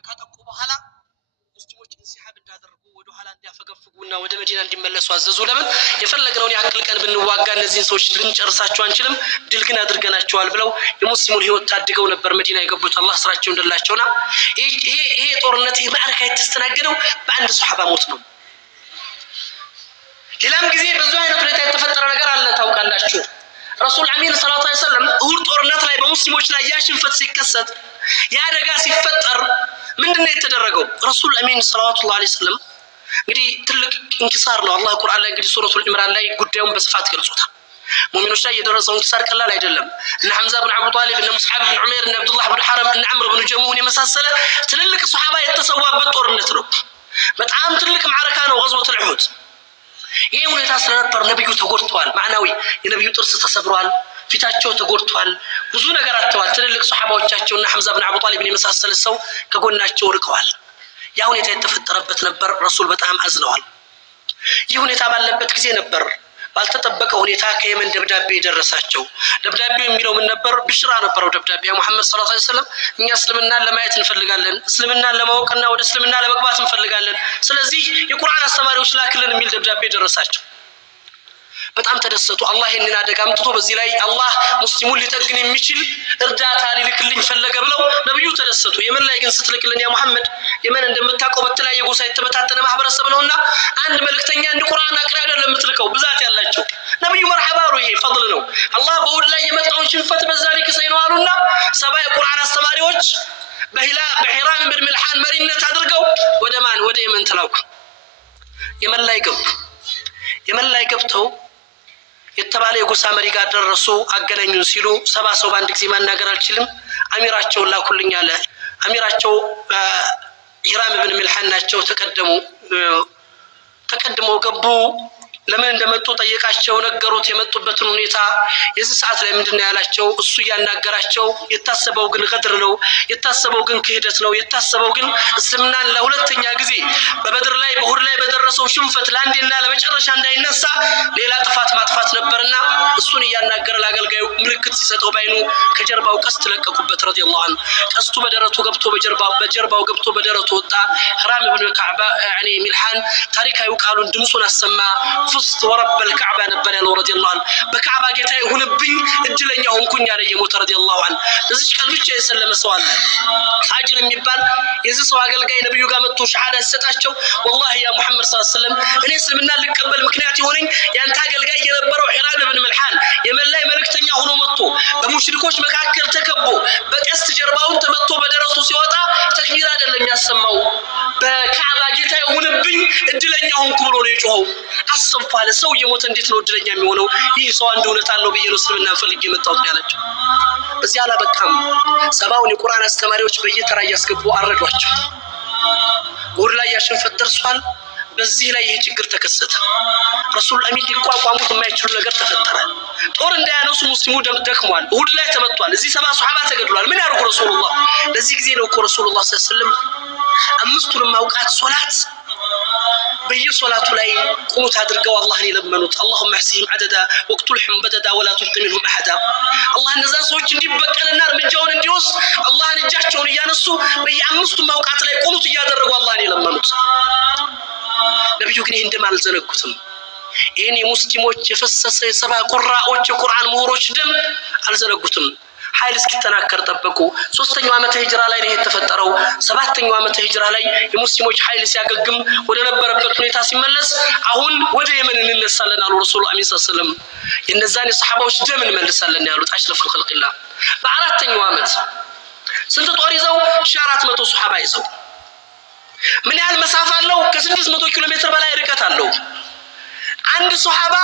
ካጠቁ በኋላ ሙስሊሞች እንሲሐብ እንዳደረጉ ወደ ኋላ እንዲያፈገፍጉና ወደ መዲና እንዲመለሱ አዘዙ። ለምን የፈለግነውን ያክል ቀን ብንዋጋ እነዚህን ሰዎች ልንጨርሳቸው አንችልም፣ ድል ግን አድርገናቸዋል ብለው የሙስሊሙን ህይወት ታድገው ነበር መዲና የገቡት። አላህ ስራቸው እንደላቸውና ይሄ ጦርነት ይሄ ማዕረካ የተስተናገደው በአንድ ሱሐባ ሞት ነው። ሌላም ጊዜ ብዙ አይነት ሁኔታ የተፈጠረ ነገር አለ ታውቃላችሁ። ረሱል አሚን ሰለላሁ ዐለይሂ ወሰለም እሁድ ጦርነት ላይ በሙስሊሞች ላይ ያ ሽንፈት ሲከሰት ያ አደጋ ሲፈጠር ምንድነው የተደረገው? ረሱል አሚን ሰለላሁ ዐለይሂ ወሰለም እንግዲህ ትልቅ እንኪሳር ነው። አላህ ቁርአን ላይ እንግዲህ ሱረቱል ኢምራን ላይ ጉዳዩን በስፋት ገልጾታል። ሙእሚኖች ላይ የደረሰው እንኪሳር ቀላል አይደለም። እነ ሐምዛ ብን አቡ ጣሊብ፣ እነ ሙስዓብ ብን ዑመይር፣ እነ አብዱላህ ብን ሐረም፣ እነ ዐምር ብን ጀሙህን የመሳሰለ ትልልቅ ሱሐባ የተሰዋበት ጦርነት ነው። በጣም ትልቅ ማዕረካ ነው ገዝወቱል ኡሁድ። ይህ ሁኔታ ስለነበር ነብዩ ተጎድተዋል። ማዕናዊ የነብዩ ጥርስ ተሰብሯል፣ ፊታቸው ተጎድቷል፣ ብዙ ነገር አጥተዋል። ትልልቅ ሱሐባዎቻቸውና ሐምዛ ብን አቡ ጣሊብን የመሳሰለ ሰው ከጎናቸው ርቀዋል። ያ ሁኔታ የተፈጠረበት ነበር። ረሱል በጣም አዝነዋል። ይህ ሁኔታ ባለበት ጊዜ ነበር ባልተጠበቀ ሁኔታ ከየመን ደብዳቤ የደረሳቸው። ደብዳቤው የሚለው ምን ነበር? ብሽራ ነበረው ደብዳቤ። ሙሐመድ ሰለላሁ ዐለይሂ ወሰለም እኛ እስልምናን ለማየት እንፈልጋለን፣ እስልምናን ለማወቅና ወደ እስልምና ለመግባት እንፈልጋለን፣ ስለዚህ የቁርአን አስተማሪዎች ላክልን የሚል ደብዳቤ ደረሳቸው። በጣም ተደሰቱ። አላህ ይህንን አደጋ አምጥቶ በዚህ ላይ አላህ ሙስሊሙን ሊጠግን የሚችል እርዳታ ሊልክልኝ ፈለገ ብለው ነብዩ ተደሰቱ። የመን ላይ ግን ስትልክልን ያ ሙሐመድ፣ የመን እንደምታውቀው በተለያየ ጎሳ የተበታተነ ማህበረሰብ ነውና አንድ መልእክተኛ አንድ ቁርአን አቅሪ አይደለም የምትልከው፣ ብዛት ያላቸው። ነብዩ መርሐባ አሉ። ይሄ ፈድል ነው። አላህ በኡሁድ ላይ የመጣውን ሽንፈት በዛ ሊክሰኝ ነው አሉና ሰባ የቁርአን አስተማሪዎች በሂራም ብን ሚልሓን መሪነት አድርገው ወደ ማን? ወደ የመን ተላኩ። የመን ላይ ገቡ። የመን ላይ ገብተው የተባለ የጎሳ መሪ ጋር ደረሱ። አገናኙን ሲሉ ሰባ ሰው በአንድ ጊዜ ማናገር አልችልም፣ አሚራቸውን ላኩልኝ አለ። አሚራቸው ሂራም ብን ሚልሓን ናቸው። ተቀድመው ገቡ። ለምን እንደመጡ ጠየቃቸው፣ ነገሩት የመጡበትን ሁኔታ። የዚህ ሰዓት ላይ ምንድነው ያላቸው? እሱ እያናገራቸው የታሰበው ግን ገድር ነው፣ የታሰበው ግን ክህደት ነው፣ የታሰበው ግን እስልምናን ለሁለተኛ ጊዜ በበድር ላይ በኡሁድ ላይ በደረሰው ሽንፈት ለአንዴና ለመጨረሻ እንዳይነሳ ሌላ ጥፋት ማጥፋት ነበርና እሱን እያናገረ ለአገልጋዩ ምልክት ሲሰጠው ባይኑ ከጀርባው ቀስት ለቀቁበት ረዲየላሁ ዐንሁ። ቀስቱ በደረቱ ገብቶ በጀርባው ገብቶ በደረቱ ወጣ። ሂራም ብን ከዕባ ያኒ ሚልሓን ታሪካዊ ቃሉን ድምጹን አሰማ። ፍስት ወረበል ከዕባ ነበር ያለው ረዲየላሁ ዐንሁ። በከዕባ ጌታ ይሁንብኝ እድለኛ ሆንኩኝ ያለ የሞተ ረዲየላሁ ዐንሁ። ለዚህ ቃል ብቻ የሰለመ ሰው አለ ሀጅር የሚባል። የዚህ ሰው አገልጋይ ነብዩ ጋር መጥቶ ሸሃዳ ሲሰጣቸው ወላሂ ያ ሙሐመድ ሰለላሁ ዐለይሂ ወሰለም እኔ እስልምና ልቀበል ምክንያት የሆነኝ ያንተ አገልጋይ የነበረው ሂራም ብን ሚልሓን የመን ላይ መልእክተኛ ሆኖ መጥቶ በሙሽሪኮች መካከል ተከቦ በቀስት ጀርባውን ተመቶ በደረሱ ሲወጣ ተክቢር አይደለም ያሰማው፣ በከዕባ ጌታ ይሁንብኝ እድለኛ ሆንኩ ብሎ ነው የጮኸው። አሰፋለ ሰው የሞተ እንዴት ነው እድለኛ የሚሆነው? ይህ ሰው አንድ እውነት አለው ብዬ ነው እስልምና ፈልጌ የመጣሁት ነው ያላቸው። በዚህ አላበቃም። ሰባውን የቁርአን አስተማሪዎች በየተራ እያስገቡ አረዷቸው። ኡሁድ ላይ ያሽንፈት ደርሷል። በዚህ ላይ ይሄ ችግር ተከሰተ። ረሱል አሚን ሊቋቋሙት የማይችሉ ነገር ተፈጠረ። ጦር እንዳያነሱ ሙስሊሙ ደክሟል። ኡሁድ ላይ ተመቷል። እዚህ ሰባ ሱሐባ ተገድሏል። ምን ያርጉ ረሱላህ? ለዚህ ጊዜ ነው እኮ ረሱላህ ሰለላሁ ዐለይሂ ወሰለም አምስቱንም አውቃት ሶላት በየሶላቱ ላይ ቁኑት አድርገው አላህን የለመኑት። አላሁመ እሕሲህም ዐደዳ ወቅቱልሁም በደዳ ወላ ቱብቂ ሚንሁም አሐዳ። አላህ እነዛ ሰዎች እንዲበቀልና እርምጃውን እንዲወስድ አላህን እጃቸውን እያነሱ በየአምስቱም አውቃት ላይ ቁኑት እያደረጉ አላህን የለመኑት። ነብዩ ግን ይህን ደም አልዘነጉትም። ይህን የሙስሊሞች የፈሰሰ የሰባ ቁራዎች የቁርአን ምሁሮች ደም አልዘነጉትም። ኃይል እስኪጠናከር ጠበቁ። 3ኛው ዓመተ ሂጅራ ላይ ነው የተፈጠረው። 7ኛው ዓመተ ሂጅራ ላይ የሙስሊሞች ኃይል ሲያገግም ወደ ነበረበት ሁኔታ ሲመለስ አሁን ወደ የመን እንነሳለን አሉ ረሱል አሚን ሰለላሁ ዐለይሂ ወሰለም። የነዛን የሰሐባዎች ደም እንመልሳለን ያሉት አሽረፉል ኸልቂላህ። በ4ኛው ዓመት ስንት ጦር ይዘው? 1400 ሱሐባ ይዘው። ምን ያህል መሳፋ አለው? ከ600 ኪሎ ሜትር በላይ ርቀት አለው። አንድ ሱሐባ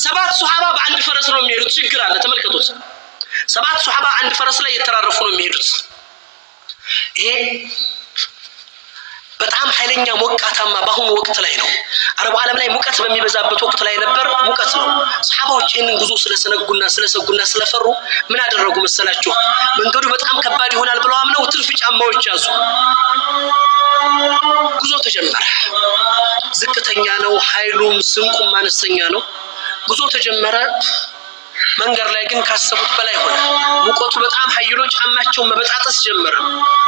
7 ሱሐባ በአንድ ፈረስ ነው የሚሄዱት። ችግር አለ ተመልከቱት። 7 ሱሐባ አንድ ፈረስ ላይ የተራረፉ ነው የሚሄዱት። ይሄ በጣም ኃይለኛ ሞቃታማ በአሁኑ ወቅት ላይ ነው። አረብ ዓለም ላይ ሙቀት በሚበዛበት ወቅት ላይ ነበር። ሙቀት ነው። ሱሐባዎች ይህንን ጉዞ ስለሰጉና ስለፈሩ ምን አደረጉ መሰላችሁ? መንገዱ በጣም ከባድ ይሆናል ብለው አምነው ትርፍ ጫማዎች ያዙ። ጉዞ ተጀመረ። ዝቅተኛ ነው ኃይሉም ስንቁም አነስተኛ ነው። ጉዞ ተጀመረ። መንገድ ላይ ግን ካሰቡት በላይ ሆነ። ሙቀቱ በጣም ኃይሎ ጫማቸው መበጣጠስ ጀመረ።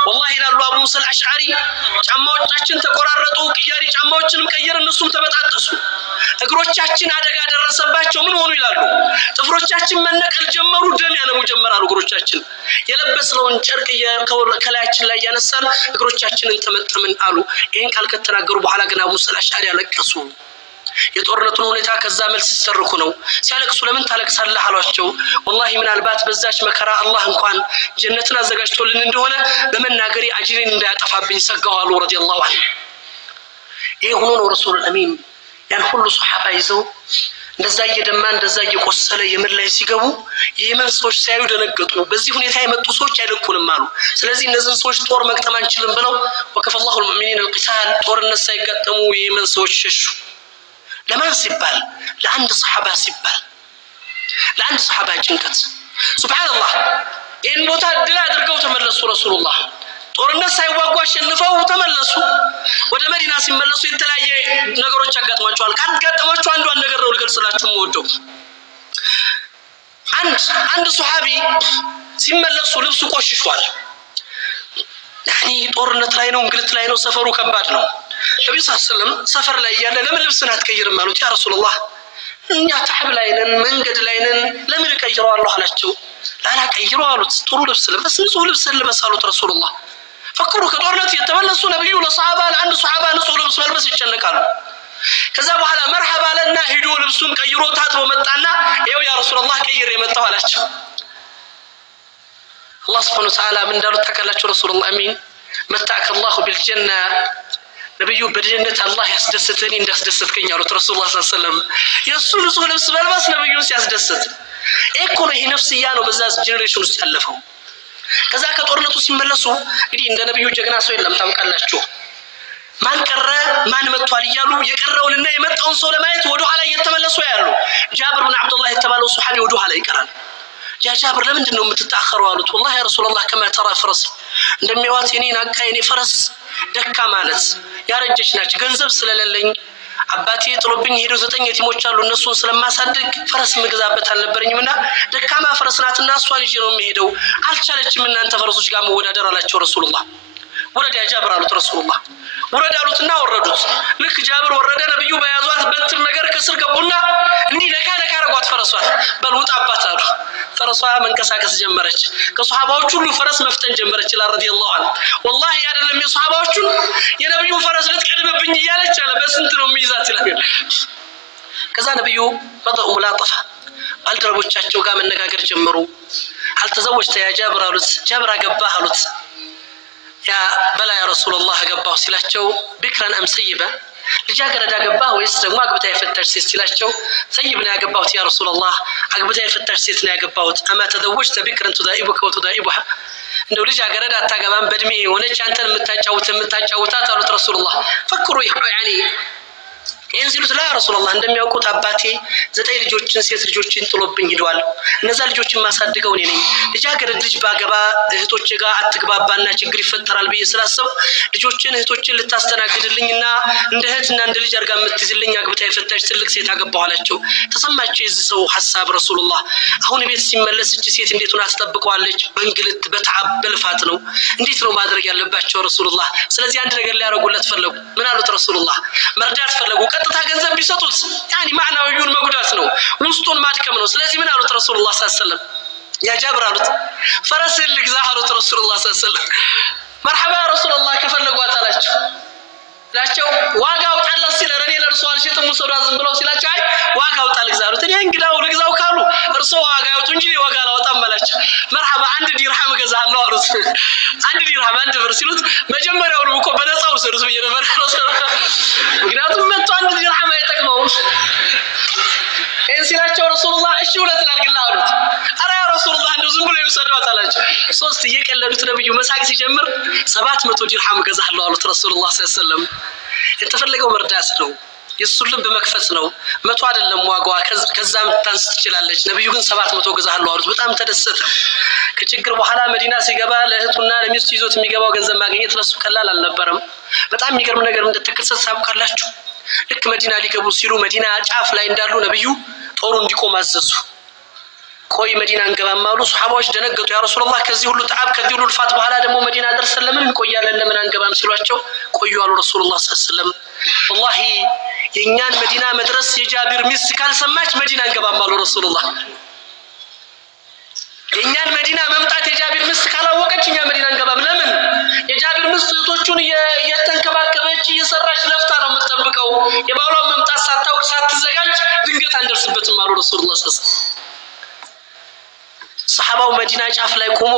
ወላሂ ይላሉ አቡ ሙሳ አልአሽዓሪ ጫማዎቻችን ተቆራረጡ፣ ቅያሪ ጫማዎችንም ቀየር፣ እነሱም ተበጣጠሱ። እግሮቻችን አደጋ ደረሰባቸው። ምን ሆኑ ይላሉ? ጥፍሮቻችን መነቀል ጀመሩ፣ ደም ያነሙ ጀመራሉ። እግሮቻችን የለበስነውን ጨርቅ ከላያችን ላይ ያነሳን እግሮቻችንን ተመጠምን አሉ። ይህን ቃል ከተናገሩ በኋላ ግን አቡ ሙሳ አልአሽዓሪ ያለቀሱ። የጦርነቱን ሁኔታ ከዛ መልስ ሲሰርኩ ነው። ሲያለቅሱ ለምን ታለቅሳለህ አሏቸው። ወላሂ ምናልባት በዛች መከራ አላህ እንኳን ጀነትን አዘጋጅቶልን እንደሆነ በመናገሬ አጅሬን እንዳያጠፋብኝ ሰጋሁ አሉ ረዲየላሁ ዐንሁ። ይህ ሆኖ ነው ረሱሉል አሚን ያን ሁሉ ሱሐባ ይዘው እንደዛ እየደማ እንደዛ እየቆሰለ የመን ላይ ሲገቡ የየመን ሰዎች ሲያዩ ደነገጡ። በዚህ ሁኔታ የመጡ ሰዎች አይደኩንም አሉ። ስለዚህ እነዚህን ሰዎች ጦር መቅጠም አንችልም ብለው ወከፈላሁ ልሙእሚኒን አልቂታል ጦርነት ሳይጋጠሙ የየመን ሰዎች ሸሹ። ለማን ሲባል? ለአንድ ሰሐባ ሲባል፣ ለአንድ ሰሐባ ጭንቀት። ሱብሃንአላህ ይህን ቦታ ድል አድርገው ተመለሱ። ረሱሉላህ ጦርነት ሳይዋጉ አሸንፈው ተመለሱ። ወደ መዲና ሲመለሱ የተለያየ ነገሮች ያጋጥሟቸዋል። ካጋጠሟቸው አንዷን ነገር ነው ልገልጽላችሁ የምወደው። አንድ ሱሐቢ ሲመለሱ ልብሱ ቆሽሿል። ያኒ ጦርነት ላይ ነው፣ እንግልት ላይ ነው፣ ሰፈሩ ከባድ ነው። ነብዩ ሰለላሁ ዐለይሂ ወሰለም ሰፈር ላይ ያለ ለምን ልብስን አትቀይርም አሉት። ያ ረሱላህ እኛ ተዕብ ላይ ነን፣ መንገድ ላይ ነን፣ ለምን እቀይረዋለሁ አላቸው። ላላ ቀይሩ አሉት። ጥሩ ልብስ ልበስ፣ ንጹህ ልብስ ልበስ አሉት ረሱላህ። ፈክሩ ከጦርነት የተመለሱ ነብዩ ለሰሃባ ለአንድ ሰሃባ ንጹህ ልብስ መልበስ ይጨነቃሉ። ከዛ በኋላ መርሐባ አለና ሄዶ ልብሱን ቀይሮ ታጥቦ መጣና ይኸው ያ ረሱላህ ቀይር የመጣው አላቸው። አላህ ሱብሓነሁ ወተዓላ ምን እንዳሉት ታውቃላችሁ? ረሱላህ አሚን መታከ አላሁ ቢልጀና ነብዩ በጀነት አላህ ያስደስተኝ እንዳስደሰትከኝ አሉት ረሱላህ ሰለላሁ ዐለይሂ ወሰለም። የሱ ንጹህ ልብስ መልበስ ነብዩን ሲያስደስት እኮ ነው። ይሄ ነፍስያ ነው በዛ ጄኔሬሽን ውስጥ ያለፈው። ከዛ ከጦርነቱ ሲመለሱ እንግዲህ እንደ ነብዩ ጀግና ሰው የለም ታውቃላችሁ። ማን ቀረ ማን መጥቷል እያሉ የቀረውንና የመጣውን ሰው ለማየት ወደ ኋላ እየተመለሱ ያሉ። ጃብር ብን አብዱላህ የተባለው ሱሐቢ ወደ ኋላ ይቀራል። ያ ጃብር ለምንድን ነው የምትታኸሩ አሉት። ወላሂ ያ ረሱላህ ከማ ተራ ፈረስ እንደሚዋት የኔ ናቃ የኔ ፈረስ ደካማ ናት፣ ያረጀች ናች። ገንዘብ ስለሌለኝ አባቴ ጥሎብኝ ሄዶ 9 የቲሞች አሉ፣ እነሱን ስለማሳድግ ፈረስ ምግዛበት አልነበረኝምና ደካማ ፈረስ ናትና እሷን ይዤ ነው የምሄደው። አልቻለችም እናንተ ፈረሶች ጋር መወዳደር አላቸው ረሱላህ። ወረድ ያ ጃብር አሉት ረሱላህ። ወረድ አሉትና ወረዱት። ልክ ጃብር ወረደ፣ ነብዩ በያዟት በትር ነገር ከስር ገቡና እንዲህ ነካ ነካ አረጓት ፈረሷን። በል ውጣ አባት አሉ። ፈረሷ መንቀሳቀስ ጀመረች። ከሱሐባዎቹ ሁሉ ፈረስ መፍተን ጀመረች ይላል ረዲየላሁ ዐንሁ። ወላሂ አይደለም የሱሐባዎቹን የነብዩ ፈረስ ልትቀድምብኝ እያለች አለ በስንት ነው የሚይዛት ይላል። ከዛ ነብዩ በደኡ ሙላጠፋ ባልደረቦቻቸው ጋር መነጋገር ጀመሩ። አልተዘወጅተ ያ ጃብር አሉት። ጃብር አገባህ አሉት። ያ በላ ያ ረሱላህ አገባሁ ሲላቸው ቢክራን አም ሰይባ ልጃገረድ አገባህ ወይስ ደግሞ አግብታ የፈታች ሴት ሲላቸው ሰይብ ነው ያገባሁት ያ ረሱላህ፣ አግብታ የፈታች ሴት ነው ያገባሁት። አማ ተዘወጅተ ቢክራን ቱዳኢቡከ ወቱዳኢቡሃ እንደው ልጃገረድ አታገባም በእድሜ የሆነች አንተን የምታጫውታት አሉት ረሱላህ። ፈክሩ ያኒ ይህን ሲሉት ላ ረሱላህ እንደሚያውቁት አባቴ 9 ልጆችን ሴት ልጆችን ጥሎብኝ ሂደዋል። እነዛ ልጆችን ማሳድገው እኔ ነኝ። ልጃገረድ ልጅ ባገባ እህቶቼ ጋር አትግባባና ችግር ይፈጠራል ብዬ ስላሰብ ልጆችን እህቶችን ልታስተናግድልኝና እንደ እህትና እንደ ልጅ አድርጋ የምትይዝልኝ አግብታ የፈታች ትልቅ ሴት አገባሁ አላቸው። ተሰማቸው የዚህ ሰው ሐሳብ ረሱላህ። አሁን ቤት ሲመለስ እቺ ሴት እንዴት ሆና ትጠብቀዋለች? በእንግልት በተዓብ በልፋት ነው። እንዴት ነው ማድረግ ያለባቸው ረሱላህ? ስለዚህ አንድ ነገር ሊያረጉለት ፈለጉ። ምን አሉት ረሱላህ? መርዳት ፈለጉ። ቀጥታ ገንዘብ ቢሰጡት ያኒ ማዕናዊውን መጉዳት ነው፣ ውስጡን ማድከም ነው። ስለዚህ ምን አሉት ረሱላህ ሰለላሁ ዐለይሂ ወሰለም? ያ ጃብር አሉት ፈረስን ልግዛ አሉት ረሱላህ ሰለላሁ ዐለይሂ ወሰለም። መርሐባ ረሱላህ ከፈለጓት አላቸው ላቸው ዋጋ አውጣላት ሲል ረኔ ለርሶ አልሸጥም ወሰዷ ዝም ብለው ሲላቸው አይ ዋጋ አውጣ ልግዛ አሉት። እኔ እንግዳው ልግዛው ካሉ እርሶ ዋጋ ያውጡ እንጂ ዋጋ አላወጣም አላቸው። መርሐባ 1 ዲርሃም እገዛለሁ አሉት። 1 ዲርሃም 1 ብር ሲሉት መጀመሪያውንም እኮ በነፃ ወሰዱት ብዬ ነበር ምክንያቱም መጥቶ 1 ዲርሃም አይጠቅመውም። ይህን ሲላቸው ረሱላህ እሺ 2 ላድርግልህ አሉት። ኧረ ያ ረሱላህ እንደው ዝም ብሎ ይውሰዷት አላቸው። 3 እየቀለዱት ነብዩ መሳቅ ሲጀምር 700 ዲርሃም እገዛለሁ አሉት ረሱላህ ሰለላሁ ዐለይሂ ወሰለም። የተፈለገው መርዳት ነው፣ የሱን ልብ መክፈት ነው። 100 አይደለም ዋጋዋ ከዛም ታንስ ትችላለች። ነብዩ ግን 700 እገዛለሁ አሉት። በጣም ተደሰተ። ከችግር በኋላ መዲና ሲገባ ለእህቱና ለሚስቱ ይዞት የሚገባው ገንዘብ ማግኘት ለሱ ቀላል አልነበረም። በጣም የሚገርም ነገር እንደተከሰተ ታውቃላችሁ። ልክ መዲና ሊገቡ ሲሉ መዲና ጫፍ ላይ እንዳሉ ነብዩ ጦሩ እንዲቆም አዘዙ። ቆይ መዲና እንገባም አሉ። ሱሐባዎች ደነገጡ። ያ ረሱላህ ከዚህ ሁሉ ተዓብ ከዚህ ሁሉ ልፋት በኋላ ደግሞ መዲና ደርሰን ለምን እንቆያለን ለምን አንገባም ሲሏቸው ቆዩ አሉ ረሱላህ ሰለላሁ ዐለይሂ ወሰለም። ወላሂ የእኛን መዲና መድረስ የጃቢር ሚስት ካልሰማች መዲና እንገባም አሉ ረሱላህ። የእኛን መዲና መምጣት የጃቢር ሚስት ካላወቀች እኛ መዲና እንገባም። ለምን? የጃቢር ሚስት እህቶቹን እየተንከባከበች እየሰራች ለፍታ ነው የምትጠብቀው። የባሏን መምጣት ሳታውቅ ሳትዘጋጅ ድንገት አንደርስበትም አሉ ረሱላህ ሰለላሁ ዐለይሂ ወሰለም። ሰሐባው መዲና ጫፍ ላይ ቆሞ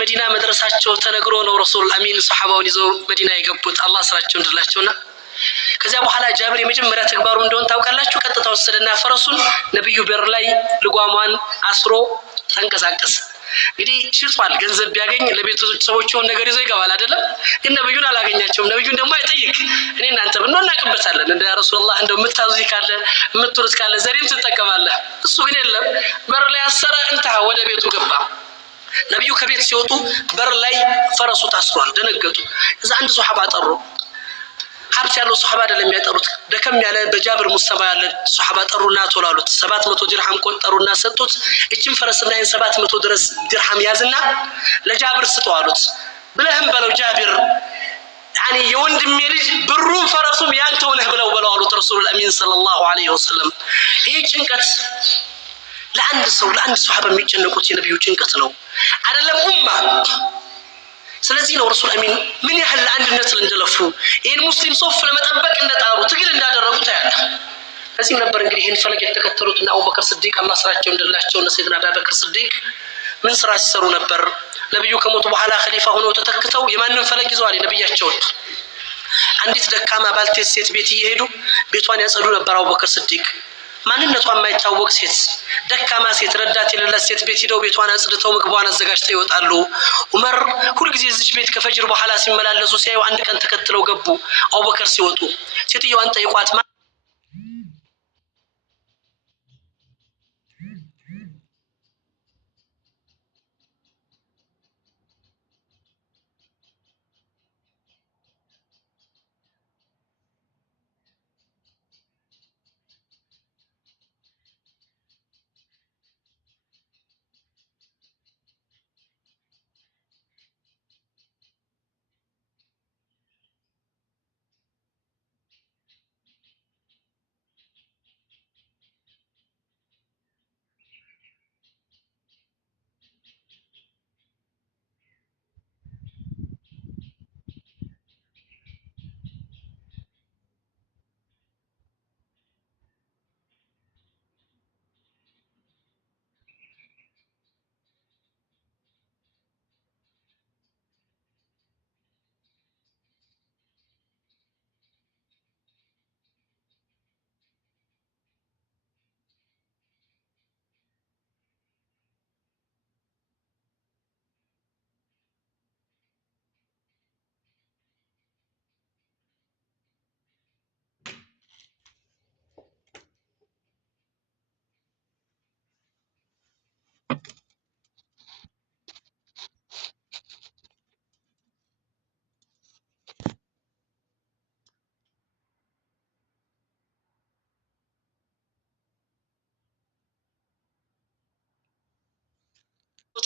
መዲና መድረሳቸው ተነግሮ ነው ረሱል አሚን ሰሐባውን ይዘው መዲና የገቡት። አላህ ስራቸውን ድላቸውና ከዚያ በኋላ ጃብር የመጀመሪያ ተግባሩ እንደሆነ ታውቃላችሁ። ቀጥታ ወሰደና ፈረሱን ነብዩ በር ላይ ልጓሟን አስሮ ተንቀሳቀስ። እንግዲህ ሽጧል። ገንዘብ ቢያገኝ ለቤተሰቦቹ የሆነ ነገር ይዞ ይገባል አይደለም። ግን ነብዩን አላገኛቸውም። ነብዩን ደግሞ አይጠይቅ። እኔ እናንተ ብንሆን እናቅበታለን። እንደ ያ ረሱላህ እንደው የምታዙይ ካለ የምትሩት ካለ ዘዴም ትጠቀማለህ። እሱ ግን የለም። በር ላይ አሰረ። እንተሃ ወደ ቤቱ ገባ። ነብዩ ከቤት ሲወጡ በር ላይ ፈረሱ ታስሯል። ደነገጡ። እዛ አንድ ሱሐባ ጠሩ። ሀብት ያለው ሱሐባ አይደለም የሚያጠሩት። ደከም ያለ በጃብር ሙስተባ ያለ ሱሐባ ጠሩና ቶሎ አሉት። 700 ድርሃም ቆጠሩና ሰጡት። እቺን ፈረስና ይሄን 700 ድርሃም ያዝና ለጃብር ስጠው አሉት። ብለህም በለው ጃብር ያኒ የወንድሜ ልጅ ብሩም ፈረሱም ያንተው ነህ ብለው በለው አሉት ረሱል አሚን ሰለላሁ ዐለይሂ ወሰለም። ይሄ ጭንቀት ለአንድ ሰው ለአንድ ሱሐባ የሚጨነቁት የነብዩ ጭንቀት ነው አይደለም ኡማ። ስለዚህ ነው ረሱል አሚን ምን ያህል አንድነት እንደለፉ ይሄን ሙስሊም ሶፍ ለመጠበቅ እንደጣሩ ትግል እንዳደረጉ ታያለ። እዚህም ነበር እንግዲህ ይሄን ፈለግ የተከተሉትና አቡበከር ስዲቅ አላህ ስራቸው እንደላቸው እና ሰይድና አቡበከር ስዲቅ ምን ስራ ሲሰሩ ነበር? ነብዩ ከሞቱ በኋላ ኸሊፋ ሆነው ተተክተው የማንን ፈለግ ይዘዋል? የነብያቸውን። አንዲት ደካማ ባልቴት ሴት ቤት እየሄዱ ቤቷን ያጸዱ ነበር አቡበከር ስዲቅ። ማንነቷ የማይታወቅ ሴት ደካማ ሴት ረዳት የሌላት ሴት ቤት ሄደው ቤቷን አጽድተው ምግቧን አዘጋጅተው ይወጣሉ። ዑመር ሁልጊዜ እዚች ቤት ከፈጅር በኋላ ሲመላለሱ ሲያዩ አንድ ቀን ተከትለው ገቡ። አቡበከር ሲወጡ ሴትዮዋን ጠይቋት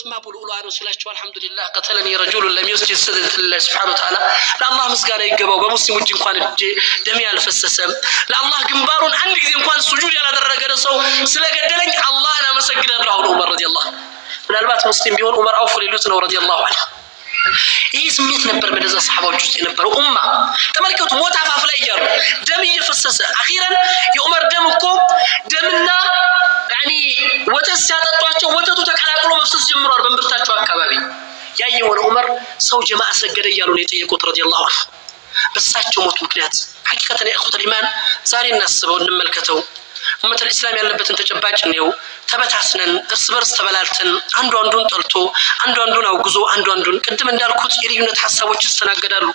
ما بقول أنا سلاشوا الحمد لله قتلني رجل لم يسجد سجدة الله سبحانه وتعالى لا الله مسجد يجبوا بمسلم وجه قان دمي الفسسم لا الله جنبارون عندك زين قان سجود على درجة رسول سلك الدلج الله أنا مسجد الله عمر رضي الله من البات مسلم بيقول عمر أوفر لوتنا رضي الله عنه ይህ ስሜት ነበር በነዛ ሰሃባዎች ውስጥ የነበረው ኡማ ተመልከቱ ሞት አፋፍ ላይ እያሉ ደም እየፈሰሰ አኺራን የዑመር ደም እኮ ደምና ያኒ ወተት ሲያጠጧቸው ወተቱ ተቀላቅሎ መፍሰስ ጀምሯል በእምብርታቸው አካባቢ ያየው ዑመር ሰው ጀማዓ ሰገደ እያሉ ነው የጠየቁት ረዲየላሁ ዐንሁ በሳቸው ሞት ምክንያት ሐቂቀተን የእኹት ኢማን ዛሬ እናስበው እንመልከተው ኡመት الاسلام ያለበትን ተጨባጭ ነው ተበታስነን እርስ በርስ ተበላልተን አንዱ አንዱን ጠልቶ አንዱ አንዱን አውግዞ አንዱ አንዱን ቅድም እንዳልኩት የልዩነት ሐሳቦች ይስተናገዳሉ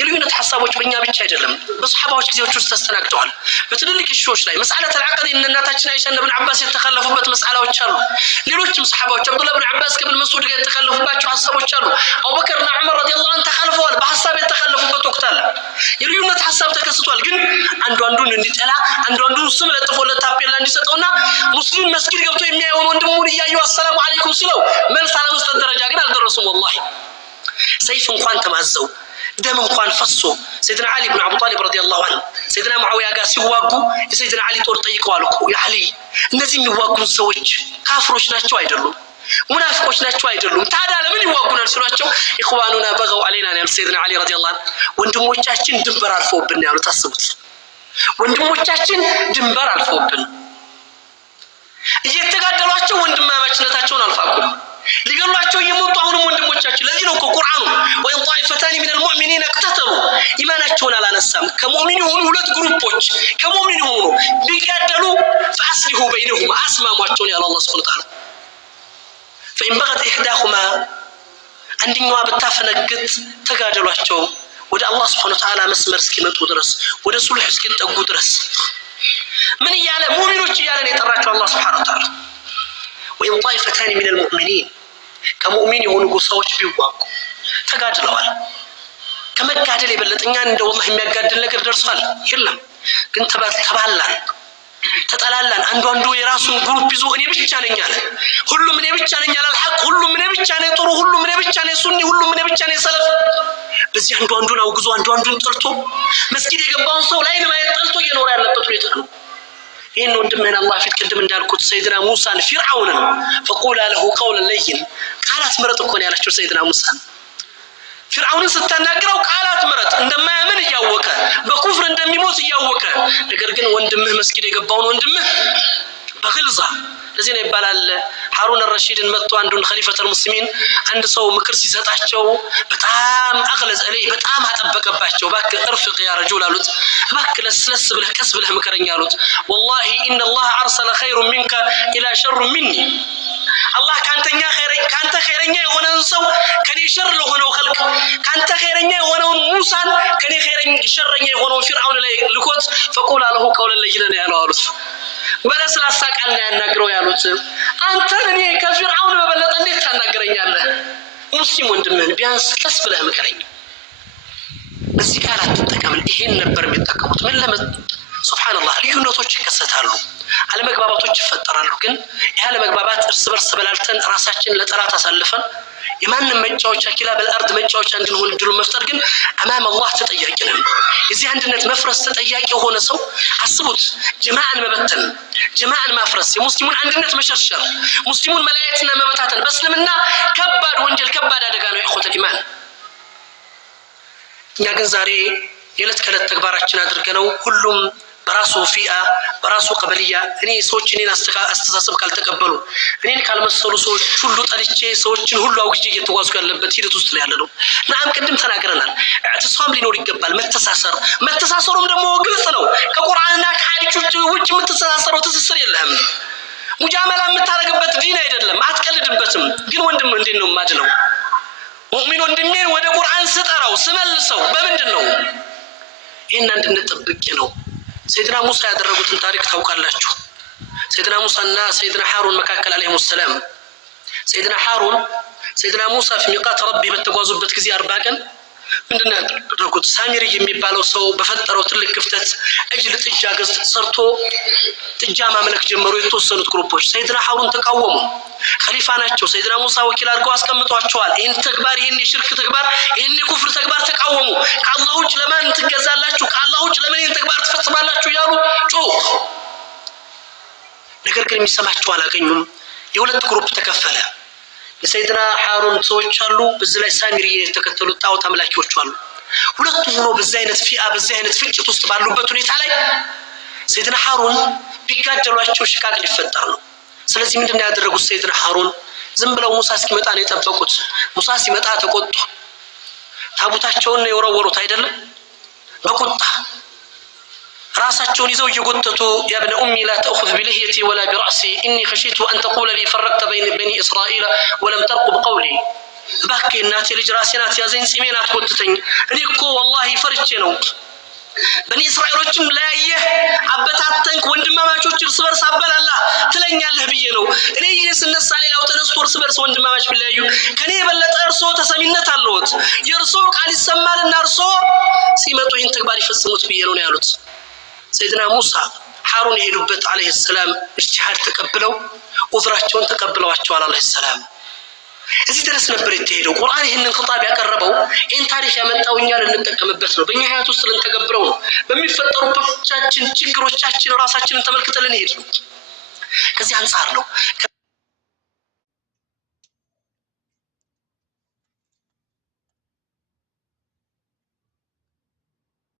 የልዩነት ሐሳቦች በእኛ ብቻ አይደለም በሱሐባዎች ጊዜዎች ውስጥ ተስተናግደዋል በትልልቅ እሾች ላይ መስአለተ العقد እናታችን አይሻ ኢብኑ አባስ የተከለፉበት መስአላዎች አሉ ሌሎችም ሰሃባዎች አብዱላህ ኢብኑ አባስ ከብን መስዑድ ጋር የተከለፉባቸው ሐሳቦች አሉ አቡበከርና ዑመር ረዲየላሁ ዐንሁ ተከለፈዋል በሐሳብ የተከለፉበት ወቅት አለ የልዩነት ሐሳብ ተከስቷል ግን አንዱ አንዱን እንዲጠላ አንዱ አንዱን ስም ለጥፎለት ታፔላ እንዲሰጠውና ሙስሊም መስጊድ ገብቶ የሚያየውን ወንድሙን እያየው ሰይፍ እንኳን ተማዘው ደም እንኳን ፈሶ ሰይድና ዓሊ ብን አቡ ጣሊብ ረዲየላሁ ዐንሁ ሰይድና ሙዓዊያ ጋር ሲዋጉ የሰይድና ዓሊ ጦር ጠይቀዋል እኮ ያ ዓሊ እነዚህ የሚዋጉን ሰዎች ካፍሮች ናቸው አይደሉም ሙናፊቆች ናቸው አይደሉም ታዲያ ለምን ይዋጉናል ሲሏቸው ኢኽዋኑና በገው አለይና ያሉ ሰይድና ዓሊ ረዲየላሁ ዐንሁ ወንድሞቻችን ድንበር አልፈውብን ያሉት አስቡት ወንድሞቻችን ድንበር አልፈውብን እየተጋደሏቸው ወንድማማችነታቸውን አልፋቁም ሊገሏቸው እየመጡ አሁንም ወንድሞቻችን ለዚህ ነው እኮ ቁርአኑ ወይን ጣኢፈታኒ ሚነል ሙእሚኒን እቅተተሉ ኢማናቸውን አላነሳም ከሙእሚን የሆኑ ሁለት ግሩፖች ከሙእሚን የሆኑ ቢጋደሉ ፈአስሊሁ በይነሁማ አስማሟቸውን ያለ አላህ ሱብሓነሁ ወተዓላ فإن بغت إحداهما አንደኛዋ ብታፈነግጥ ተጋደሏቸው ወደ አላህ ሱብሓነሁ ወተዓላ መስመር እስኪመጡ ድረስ ወደ ሱልህ እስኪጠጉ ድረስ ምን ይያለ ሙእሚኖች ይያለን የጠራቸው አላህ ሱብሓነሁ ወተዓላ وإن طائفتان من المؤمنين كمؤمن የሆኑ ጎሳዎች ቢዋጉ ተጋድለዋል ከመጋደል የበለጠኛን እንደ والله የሚያጋድል ነገር ደርሷል የለም ግን ተባላን ተጣላላን አንዱ የራሱን ግሩፕ ይዞ እኔ ብቻ ነኝ አለ ሁሉም እኔ ብቻ ነኝ አለ الحق ሁሉም እኔ ብቻ ነኝ ጥሩ ሁሉም እኔ ብቻ ነኝ ሱኒ ሁሉም እኔ ብቻ ነኝ ሰለፍ በዚህ አንዱን አውግዞ አንዱን ጠልቶ መስጊድ የገባውን ሰው ላይ ለማየት ጠልቶ እየኖረ ያለበት ሁኔታ ነው إن وندمنا الله في الكلام من دارك سيدنا موسى فرعون فقول له قولا لين قالت مرت كون يا رجل سيدنا موسى فرعون ستناغرው قالت مرت عندما يمن ياوك بكفر እንደሚሞት ያወቀ ነገር ግን ወንድምህ መስጊድ የገባውን ወንድምህ በግልዛ ለዚህ ነው ይባላል ሃሩን الرشيدን መጥቶ አንዱን ኸሊፈተ ሙስሊሚን አንድ ሰው ምክር ሲሰጣቸው በጣም አግለጽ عليه በጣም አጠበቀባቸው ባክ እርፍቅ ያ ረጁል አሉት ባክ ለስለስ ብለህ ቀስ ብለህ ምከረኛ አሉት والله ان الله ارسل خير منك الى شر مني الله ካንተ ኸይረኛ የሆነን ሰው ከኔ ሸር ለሆነው خلق ካንተ ኸይረኛ የሆነው ሙሳን ከኔ ሸረኛ የሆነው ፍርዓውን ላይ ልኮት فقول له قولا لينا ያለው አሉት በለስላሳ ቃል ነው ያናግረው ያሉት አንተ እኔ ከፍርዓውን በበለጠ እንዴት ታናገረኛለህ ሙስሊም ወንድምህን ቢያንስ ቀስ ብለህ ምከረኝ እዚህ ቃላት ተጠቀምን ይሄን ነበር የሚጠቀሙት ምን ሱብሃንአላህ ልዩነቶች ይከሰታሉ አለመግባባቶች ይፈጠራሉ ግን ያለ መግባባት እርስ በርስ በላልተን ራሳችን ለጠላት አሳልፈን የማንም መጫወቻ ኪላ በልአርድ መጫወቻ እንድንሆን ድሉ መፍጠር ግን አማም አላህ ተጠያቂ ነን እዚህ አንድነት መፍረስ ተጠያቂ የሆነ ሰው አስቡት ጀማዓን መበተን ጀማዓን ማፍረስ የሙስሊሙን አንድነት መሸርሸር ሙስሊሙን መለያየትና መበታተን በእስልምና ከባድ ወንጀል ከባድ አደጋ ነው ኢኽወተ ኢማን እኛ ግን ዛሬ የዕለት ከዕለት ተግባራችን አድርገነው ሁሉም በራሱ ፊአ በራሱ ቀበልያ እኔ ሰዎች እኔን አስተሳሰብ ካልተቀበሉ እኔን ካልመሰሉ ሰዎች ሁሉ ጠልቼ ሰዎችን ሁሉ አውግጄ እየተዋዝኩ ያለበት ሂደት ውስጥ ነው ያለነው ናም ቅድም ተናግረናል እዕትሳም ሊኖር ይገባል መተሳሰሩም ደግሞ ግልጽ ነው ከቁርአንና ከሐዲስ ውጭ የምትተሳሰረው ትስስር የለም ሙጃመላ የምታረግበት ዲን አይደለም አትቀልድበትም ግን ወንድም እንዴት ነው ማድነው ሙእሚን ወንድሜን ወደ ቁርአን ስጠራው ስመልሰው በምንድነው ይሄን እንድንጠብቅ ነው سيدنا موسى ያደረጉትን ታሪክ ታውቃላችሁ سيدنا موسى እና سيدنا هارون መካከል عليهم السلام سيدنا هارون سيدنا موسى في ميقات ربي በተጓዙበት ጊዜ 40 ቀን ምንድነው ያደረጉት ሳሚሪ የሚባለው ሰው በፈጠረው ትልቅ ክፍተት እጅ ለጥጃ ገዝ ሰርቶ ጥጃ ማምለክ ጀመሩ የተወሰኑት ግሩፖች سيدنا هارون ተቃወሙ ኸሊፋ ናቸው سيدنا موسى ወኪል አድርገው አስቀምጧቸዋል ይሄን ተግባር ይሄን የሽርክ ተግባር ይሄን የኩፍር ተግባር ተቃወሙ ከአላህ ውጭ ለማን ትገዛላችሁ ከአላህ ውጭ ለምን ይሄን ተግባር ትፈጽማላችሁ ያሉ ጮሁ ነገር ግን የሚሰማቸው አላገኙም የሁለት ግሩፕ ተከፈለ የሰይድና ሃሩን ሰዎች አሉ በዚህ ላይ ሳሚሪ የተከተሉት ጣዖት አምላኪዎች አሉ ሁለቱ ሆኖ በዚህ አይነት ፊአ በዚህ አይነት ፍጭት ውስጥ ባሉበት ሁኔታ ላይ ሰይድና ሃሩን ቢጋደሏቸው ሽቃቅ ሊፈጠር ነው ስለዚህ ምንድነው ያደረጉት ሰይድና ሃሩን ዝም ብለው ሙሳ እስኪመጣ ነው የጠበቁት ሙሳ ሲመጣ ተቆጡ ታቦታቸውን ነው የወረወሩት አይደለም በቁጣ ራሳቸውን ይዘው እየጎተቱ يا ابن امي لا تاخذ بلحيتي ولا براسي اني خشيت ان تقول لي فرقت بين بني اسرائيل ولم ترقب قولي باكي እናቴ ልጅ ራሴናት ያዘኝ ጺሜን አትቆጥተኝ እኔ እኮ والله ፈርቼ ነው በኒ እስራኤሎችም ላያየ አበታተንክ ወንድማማቾች እርስ በርስ አበላላ ትለኛለህ ብዬ ነው እኔ እየስነሳ ሌላው ተነስቶ እርስ በርስ ወንድማማች ቢለያዩ ከኔ የበለጠ እርሶ ተሰሚነት አለዎት የእርሶ ቃል ይሰማልና እርሶ ሲመጡ ይህን ተግባር ይፈጽሙት ብዬ ነው ያሉት سيدنا موسى هارون يهدبت عليه السلام اجتهاد تقبلوا وذراቸውን ተቀብለዋቸዋል عليه السلام እዚህ ድረስ ነበር የተሄደው። ቁርአን ይህንን ኺጣብ ያቀረበው ይህን ታሪክ ያመጣው እኛ ልንጠቀምበት ነው፣ በእኛ ህይወት ውስጥ ልንተገብረው ነው። በሚፈጠሩባችን ችግሮቻችን ራሳችንን ተመልክተን ልንሄድ ነው። ከዚህ አንጻር ነው